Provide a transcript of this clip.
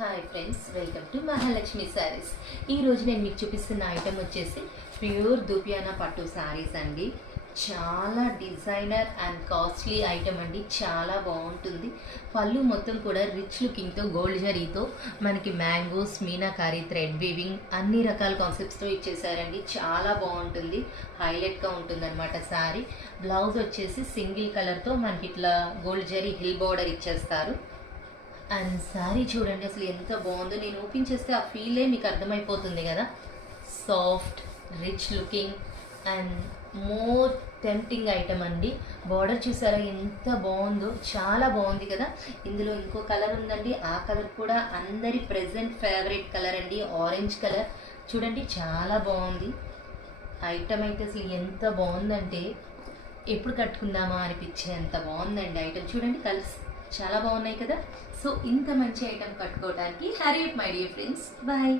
Hi friends, welcome to Mahalakshmi saris. ఈరోజు నేను మీకు చూపిస్తున్న ఐటెం వచ్చేసి ప్యూర్ దూపియానా పట్టు శారీస్ అండి. చాలా డిజైనర్ అండ్ కాస్ట్లీ ఐటెం అండి. చాలా బాగుంటుంది. పళ్ళు మొత్తం కూడా రిచ్ లుకింగ్తో గోల్డ్ జరీతో మనకి మ్యాంగోస్, మీనాకారి, థ్రెడ్ వీవింగ్ అన్ని రకాల కాన్సెప్ట్స్తో ఇచ్చేసారండి. చాలా బాగుంటుంది. హైలైట్గా ఉంటుంది అనమాట శారీ. బ్లౌజ్ వచ్చేసి సింగిల్ కలర్తో మనకి ఇట్లా గోల్డ్ జరీ హిల్ బార్డర్ ఇచ్చేస్తారు. అండ్ శారీ చూడండి అసలు ఎంత బాగుందో. నేను ఓపెన్ చేస్తే ఆ ఫీలే మీకు అర్థమైపోతుంది కదా. Soft, rich looking and more tempting item అండి. బార్డర్ చూసారా ఎంత బాగుందో, చాలా బాగుంది కదా. ఇందులో ఇంకో కలర్ ఉందండి. ఆ కలర్ కూడా అందరి ప్రెజెంట్ ఫేవరెట్ కలర్ అండి, ఆరెంజ్ కలర్. చూడండి చాలా బాగుంది ఐటమ్. అయితే అసలు ఎంత బాగుందంటే ఎప్పుడు కట్టుకుందామా అనిపించే అంత బాగుందండి ఐటమ్. చూడండి కలర్స్ చాలా బాగున్నాయి కదా. సో ఇంత మంచి ఐటమ్ కట్టుకోవడానికి hurry up my dear friends. Bye.